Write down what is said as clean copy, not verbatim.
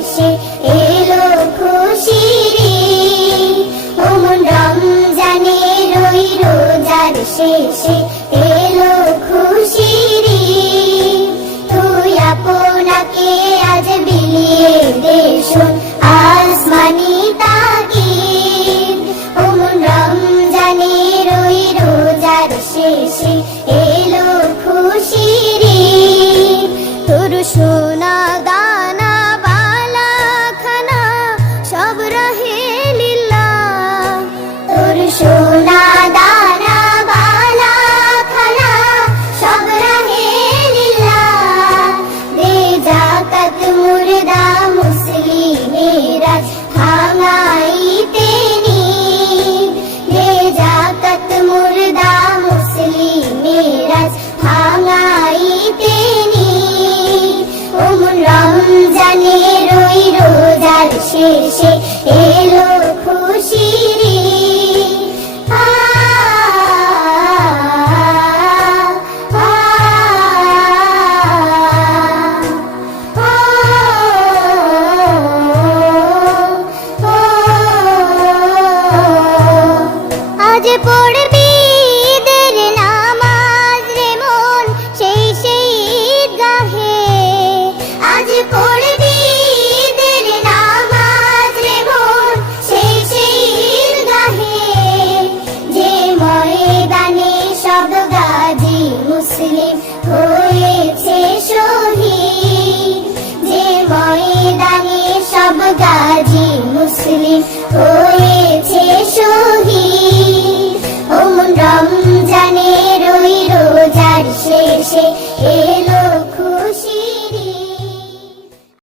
শেষে এলো খুশির ঈদ। ও মন রমজানের ওই রোজার শেষে এলো খুশির ঈদ। তুই আপনাকে আজ বিলিয়ে দে শোন আসমানি তাকিদ। ও মন রমজানের ওই রোজার শেষে এলো খুশির ঈদ। তোর সোনা দানা বালা খানা সব রহে লিল্লাহ। তোর সোনা দানা বালা খানা সব রহে লিল্লাহ। দে যাকাত মুর্দা মুসলিমেরা ভাঙাইতে নিদ। দে যাকাত মুর্দা মুসলিমেরা ভাঙাইতে নিদ। ও মন রমজানের ওই রোজার শেষে এলো খুশির ঈদ। আজ পড়বি ঈদের নামাজ রে মন সেই ঈদগাহে। আজ পড়বি ঈদের নামাজ রে মন সেই ঈদগাহে। যে ময়দানে সব গাজী মুসলিম হয়েছে শহীদ। যে ময়দানে সব গাজী মুসলিম হয়েছে শহীদ। ও মন রমজানের ওই রোজার শেষে এলো